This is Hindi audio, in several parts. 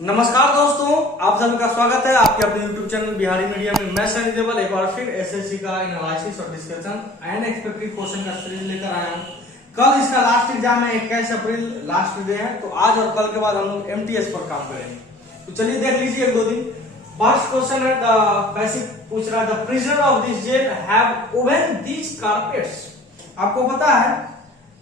नमस्कार दोस्तों, आप सभी का स्वागत है आपके अपने YouTube चैनल बिहारी मीडिया में। मैं सनी देवल एक बार फिर एसएससी का एनालिसिस और डिस्कशन एंड एक्सपेक्टेड क्वेश्चन का सीरीज लेकर आया हूं। कल इसका लास्ट एग्जाम है, 21 अप्रैल लास्ट डे है, तो आज और कल के बाद हम लोग एमटीएस पर काम करेंगे। तो चलिए देख लीजिए एक दो दिन। फर्स्ट क्वेश्चन है, बेसिक पूछ रहा है, the prisoner of this jail have woven these carpets. आपको पता है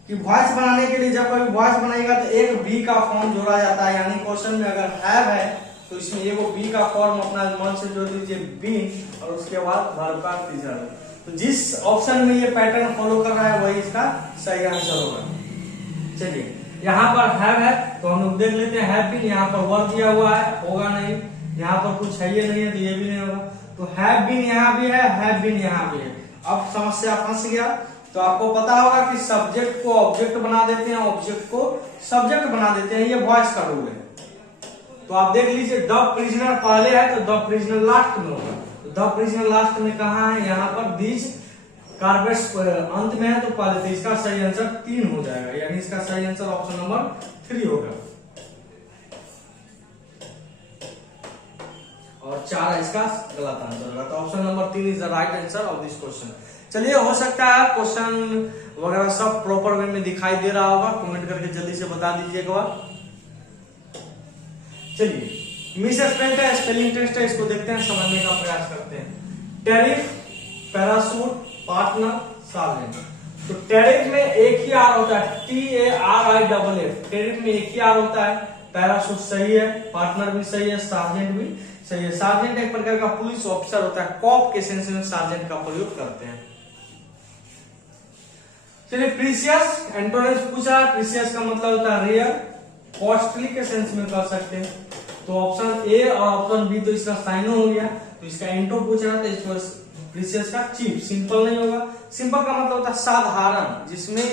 कि वॉइस बनाने के लिए जब कोई वॉइस बनाएगा तो एक बी का फॉर्म जोड़ा जाता है, यानी क्वेश्चन में अगर हैव है तो इसमें एगो बी का फॉर्म अपना मन से जोड़ दीजिए बीन, और उसके बाद वर्ब का प्रिजनर। तो जिस ऑप्शन में ये पैटर्न फॉलो कर रहा है वही इसका सही आंसर होगा। चलिए यहाँ पर हैव है तो हम लोग देख लेते हैं हैव बीन, यहाँ पर वर्ब दिया हुआ है, होगा नहीं, यहाँ पर कुछ है ये नहीं है तो ये भी नहीं होगा। तो हैव बीन यहाँ भी है, हैव बीन यहाँ भी है। अब समस्या फंस गया। तो आपको पता होगा कि सब्जेक्ट को ऑब्जेक्ट बना देते हैं, ऑब्जेक्ट को सब्जेक्ट बना देते हैं, ये वॉइस का रूल है। तो आप देख लीजिए, द प्रिजनर पहले है तो द प्रिजनर लास्ट में होगा। तो द प्रिजनर लास्ट में कहाँ है, यहाँ पर दीज कारपेट्स अंत में है, तो पहले तो इसका सही आंसर 3 हो जाएगा, यानी इसका सही आंसर ऑप्शन नंबर 3 होगा और 4 इसका गलत आंसर होगा। तो option number 3 is the right answer of this question. चलिए, हो सकता है क्वेश्चन वगैरह सब प्रॉपर वे में दिखाई दे रहा होगा, कमेंट करके जल्दी से बता दीजिए एक बार। चलिए, मिस स्पेलिंग है, स्पेलिंग टेस्ट है, इसको देखते हैं, समझने का प्रयास करते हैं। Tariff, parachute, partner, sergeant. तो टेरिफ में एक ही आर होता है, TARIFF। टेरिफ में एक ही आर होता है। पैरासूट सही है, पार्टनर भी सही है, सार्जेंट भी सही है। सार्जेंट एक प्रकार का पुलिस ऑफिसर होता है, कॉप के सेंस में सार्जेंट का प्रयोग करते हैं। चलिए, प्रीसियस, एंटोनिम्स पूछा। प्रीसियस का मतलब होता है रेयर, कॉस्टली के सेंस में कर सकते हैं। तो ऑप्शन ए और ऑप्शन बी तो इसका साइनो हो गया। तो इसका एंटो पूछ रहा था, इसको प्रीसियस का चीप। सिंपल नहीं होगा, सिंपल का मतलब होता है साधारण, जिसमें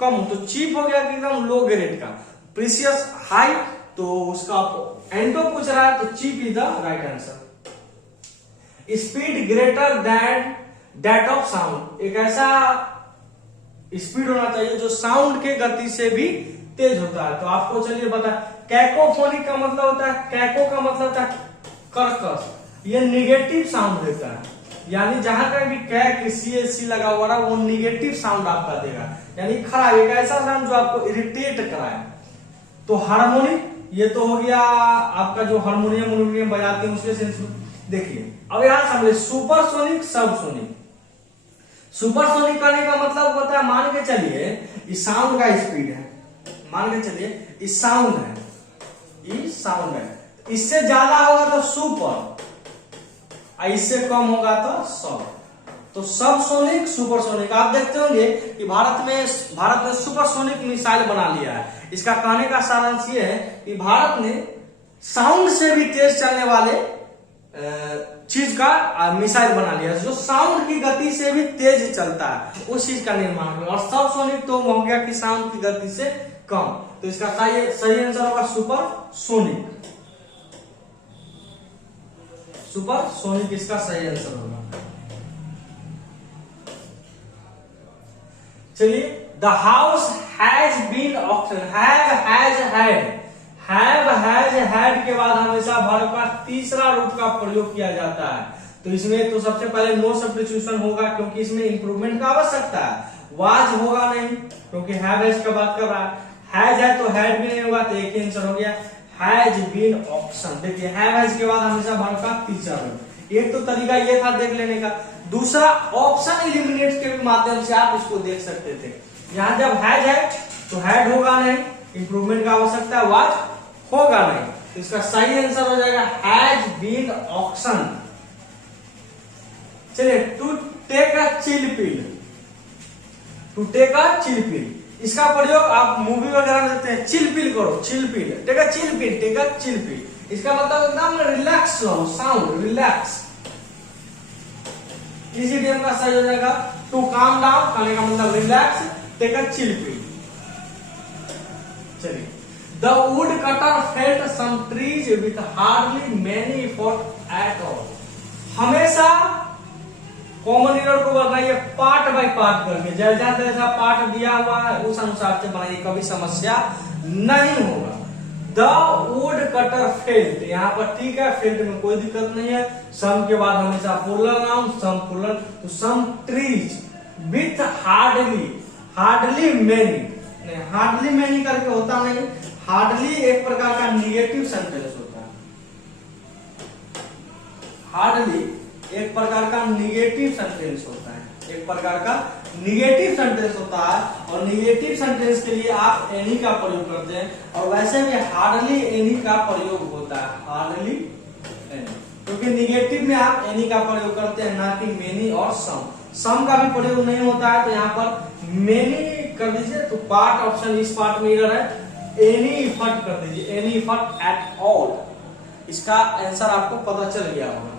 कम। तो चीप हो गया कि एकदम लो ग्रेड का। प्रीसियस हाई, तो उसका एंटो पूछ रहा है तो cheap is the right answer. Speed greater than that of sound, एक ऐसा स्पीड होना चाहिए जो साउंड के गति से भी तेज होता है। तो आपको चलिए बता, कैकोफोनिक का मतलब होता है, कैको का मतलब होता है कर्कश, ये निगेटिव साउंड देता है, यानी जहां तक भी कैक CSC लगा हुआ है वो निगेटिव साउंड आपका देगा, यानी खराब, एक ऐसा साउंड जो आपको इरिटेट कराए। तो हार्मोनिक, ये तो हो गया आपका जो हारमोनियम बजाते हैं उसके सेंस में। देखिए अब यहां समझे, सुपरसोनिक, सबसोनिक। सुपरसोनिक करने का मतलब होता है, मान के चलिए इस साउंड का स्पीड है, मान के चलिए इस साउंड है, इस साउंड है, इससे ज्यादा होगा तो सुपर, इससे कम होगा तो सब। तो सबसोनिक, सुपरसोनिक। आप देखते होंगे कि भारत में सुपरसोनिक मिसाइल बना लिया है। इसका कहने का सारांश ये है कि भारत ने साउंड से भी तेज चलने वाले चीज का मिसाइल बना लिया, जो साउंड की गति से भी तेज चलता है, उस चीज का निर्माण किया। और सबसोनिक तो हो गया कि साउंड की गति से कम। तो इसका सही आंसर होगा सुपरसोनिक। सुपरसोनिक इसका सही आंसर होगा। चलिए, the house has been auction, has had के बाद हमेशा वर्ब का तीसरा रूप का प्रयोग किया जाता है। तो इसमें तो सबसे पहले नो सब्स्टिट्यूशन होगा, क्योंकि इसमें इंप्रूवमेंट का आवश्यकता है। वाज होगा नहीं, क्योंकि हैव का बात कर रहा है। हैज है तो हैड भी नहीं होगा, तो एक ही आंसर हो गया, हैज बीन ऑक्शन। देखिए, हैज के बाद हमेशा वर्ब का तीसरा रूप। एक तो तरीका ये था देख लेने का, दूसरा ऑप्शन एलिमिनेट के माध्यम से आप इसको देख सकते थे। यहां जब हैज है तो हैड होगा नहीं, इंप्रूवमेंट का आवश्यकता है, वाज होगा नहीं, तो इसका सही आंसर हो जाएगा हैज बीन ऑक्शन। चलिए, to take a chill pill, to take a chill pill, इसका प्रयोग आप मूवी वगैरह में देते हैं, चिल पिल करो, chill pill, take a chill pill, take a chill pill. इसका मतलब एकदम रिलैक्स लो, साउंड रिलैक्स। इसी टाइम का सही हो जाएगा टू काम डाउन, कहने का मतलब relax, take a chill pill. चलिए, the woodcutter felt some trees with hardly many effort at all. हमेशा कॉमन एरर को बनाइए पार्ट बाय पार्ट करके, जैसा जैसा पार्ट दिया हुआ है उस अनुसार से बनाइए, कभी समस्या नहीं होगा। द वुड कटर फेल्ट, यहाँ पर ठीक है, फेल्ट में कोई दिक्कत नहीं है। सम के बाद हमेशा प्लूरल नाउन, सम प्लूरल, तो some trees with hardly many, नहीं हार्डली मेनी करके होता नहीं, हार्डली एक प्रकार का निगेटिव सेंटेंस होता है, हार्डली एक प्रकार का निगेटिव सेंटेंस होता है, एक प्रकार का निगेटिव सेंटेंस होता है, और निगेटिव सेंटेंस के लिए आप एनी का प्रयोग करते हैं, और वैसे भी हार्डली एनी का प्रयोग होता है, हार्डली एनी, क्योंकि निगेटिव में आप एनी का प्रयोग करते हैं, ना कि मेनी और सम का भी प्रयोग नहीं होता है। तो यहाँ पर मेनी कर दीजिए, तो पार्ट ऑप्शन इस पार्ट में इधर है, एनी इफर्ट कर दीजिए, एनी इफर्ट एट ऑल, इसका आंसर आपको पता चल गया होगा।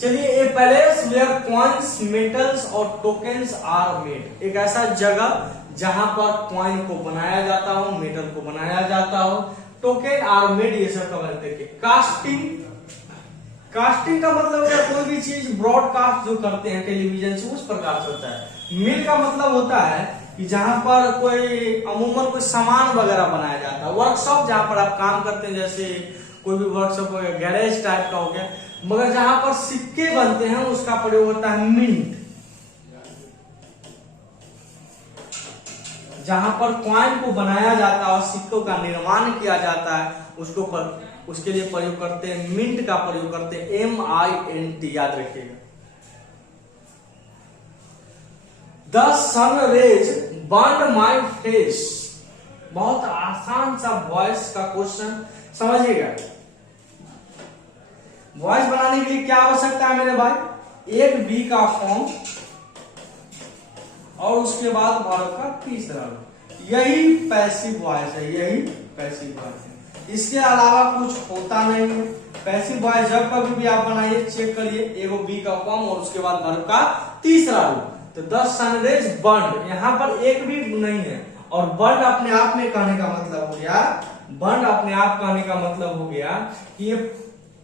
चलिए, ए पैलेस वेयर कॉइन्स, मेटल्स और टोकन्स आर मेड, एक ऐसा जगह जहां पर कॉइन को बनाया जाता हो, मेटल को बनाया जाता हो, टोकन आर मेड, ये सब का बनते हैं। कास्टिंग, कास्टिंग का मतलब होता है कोई भी चीज ब्रॉडकास्ट जो करते हैं टेलीविजन से, उस प्रकार से होता है। मिल का मतलब होता है कि जहां पर कोई अमूमन कोई सामान वगैरह बनाया जाता है। वर्कशॉप, जहां पर आप काम करते हैं, जैसे कोई भी वर्कशॉप हो गया, गैरेज टाइप का हो गया। मगर जहां पर सिक्के बनते हैं उसका प्रयोग होता है मिंट, जहां पर कॉइन को बनाया जाता है और सिक्कों का निर्माण किया जाता है, उसके लिए प्रयोग करते हैं, मिंट का प्रयोग करते हैं, MINT, याद रखिएगा। The sun rays burn my face, बहुत आसान सा वॉइस का क्वेश्चन, समझिएगा। वॉइस बनाने के लिए क्या आवश्यकता है मेरे भाई, एक बी का फॉर्म और उसके बाद वर्ब का तीसरा, यही पैसिव वॉइस है, यही पैसिव वॉइस है, इसके अलावा कुछ होता नहीं है। पैसिव वॉइस जब कभी भी आप बनाइए, चेक करिए, एगो बी का फॉर्म और उसके बाद वर्ब का तीसरा रूप। तो द सनराइज बर्न, यहाँ पर एक भी नहीं है, और बर्न अपने आप में कहने का मतलब हो गया, बर्न अपने आप कहने का मतलब हो गया कि ये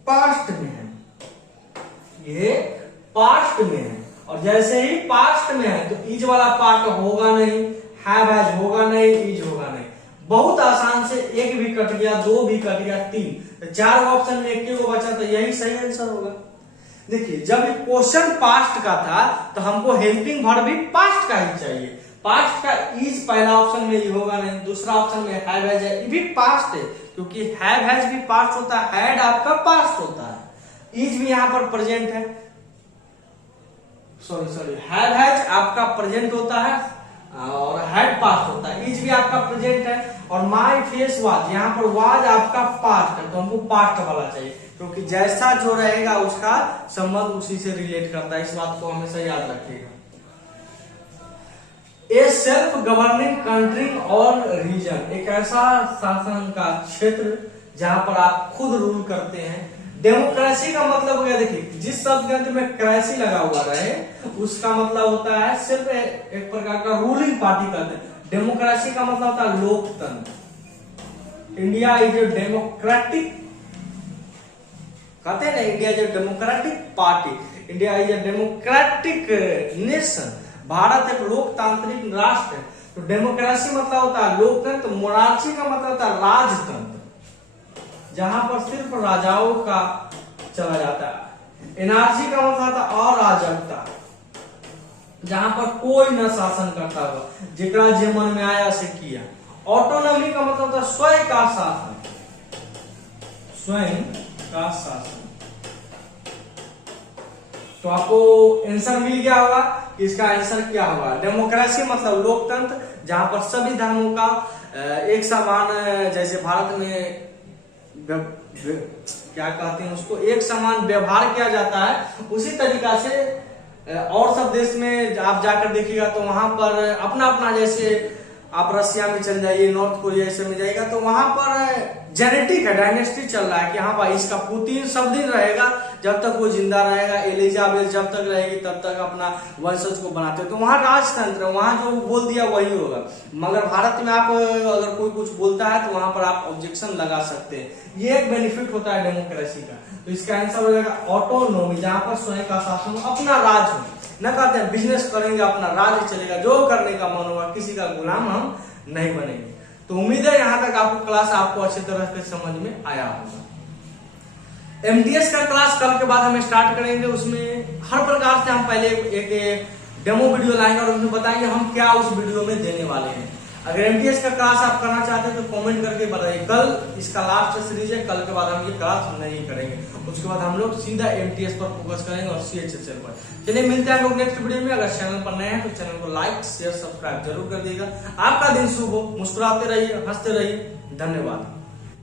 पास्ट में है, ये पास्ट में है, और जैसे ही पास्ट में है तो इज वाला पार्ट होगा नहीं, हैव हैज होगा नहीं, इज होगा नहीं। बहुत आसान से, एक भी कट गया, दो भी कट गया, तीन, तो चार ऑप्शन में एक को बचा, तो यही सही आंसर होगा। देखिए, जब क्वेश्चन पास्ट का था तो हमको हेल्पिंग वर्ब भी पास्ट का ही चाहिए। पास्ट का इज पहला ऑप्शन में ये होगा नहीं, दूसरा ऑप्शन में हैव हैज है, ये भी पास्ट है, क्योंकि हैव हैज भी पास्ट होता है, हैड आपका पास्ट होता है, इज भी यहाँ पर प्रेजेंट है, सॉरी हैव हैज आपका प्रेजेंट होता है और हैड पास्ट होता है, इज भी आपका प्रेजेंट है, और माय फेस वाज, यहाँ पर वाज आपका पास्ट है, तो हमको पास्ट वाला चाहिए, क्योंकि जैसा जो रहेगा उसका संबंध उसी से रिलेट करता है, इस बात को हमेशा याद रखिएगा। ए सेल्फ गवर्निंग कंट्री और रीजन, एक ऐसा शासन का क्षेत्र जहां पर आप खुद रूल करते हैं। डेमोक्रेसी का मतलब हो गया, देखिए जिस शब्द के अंत में क्रेसी लगा हुआ रहे उसका मतलब होता है सिर्फ एक प्रकार का रूलिंग पार्टी कहते हैं। डेमोक्रेसी का मतलब होता है लोकतंत्र। इंडिया इज ए डेमोक्रेटिक, कहते हैं ना, India is a democratic party, India is a democratic nation, Bharat एक लोकतांत्रिक राष्ट्र है। तो डेमोक्रेसी मतलब होता है लोकतंत्र, मोनार्ची का मतलब होता है राजतंत्र, जहां पर सिर्फ राजाओं का चला जाता है। एनआरसी का मतलब होता है अराजकता, जहां पर कोई न शासन करता हुआ, जितना जे मन में आया से किया। ऑटोनॉमी का मतलब होता है स्वयं का शासन, स्वयं का शासन। तो आपको आंसर मिल गया होगा कि इसका आंसर क्या होगा। डेमोक्रेसी मतलब लोकतंत्र, जहां पर सभी धर्मों का एक समान, जैसे भारत में क्या कहते हैं उसको, एक समान व्यवहार किया जाता है, उसी तरीका से और सब देश में आप जाकर देखिएगा तो वहां पर अपना अपना, जैसे आप रशिया में चल जाइए, नॉर्थ कोरिया ऐसे में जाइएगा तो वहां पर जेनेटिक है, डायनेस्टी चल रहा है कि हाँ भाई इसका पुतिन सब दिन रहेगा, जब तक वो जिंदा रहेगा, एलिजाबेथ जब तक रहेगी तब तक अपना वंशज को बनाते, तो वहां राजतंत्र, वहां जो बोल दिया वही होगा। मगर भारत में आप अगर कोई कुछ बोलता है तो वहां पर आप ऑब्जेक्शन लगा सकते हैं, ये एक बेनिफिट होता है डेमोक्रेसी का। तो इसका आंसर हो जाएगा ऑटोनोमी, जहां पर स्वयं का शासन, अपना राज हो, न कहते हैं बिजनेस करेंगे अपना राज्य चलेगा, जो करने का मन होगा, किसी का गुलाम हम नहीं बनेंगे। तो तो उम्मीद है यहाँ तक आपको क्लास आपको अच्छी तरह से समझ में आया होगा। एमटीएस का क्लास कल के बाद हम स्टार्ट करेंगे। उसमें हर प्रकार से हम पहले एक डेमो वीडियो लाएंगे और उसमें बताएंगे हम क्या उस वीडियो में देने वाले हैं। अगर एमटीएस का क्लास आप करना चाहते हैं तो कमेंट करके बताइए। कल इसका लास्ट सीरीज है, कल के बाद हम ये क्लास नहीं करेंगे। उसके बाद हम लोग सीधा एमटीएस पर फोकस करेंगे और सीएचएसएल पर। चलिए मिलते हैं हम लोग नेक्स्ट वीडियो में। अगर चैनल पर नए हैं तो चैनल को लाइक शेयर सब्सक्राइब जरूर कर दीजिएगा। आपका दिन शुभ हो, मुस्कुराते रहिए, हंसते रहिए। धन्यवाद।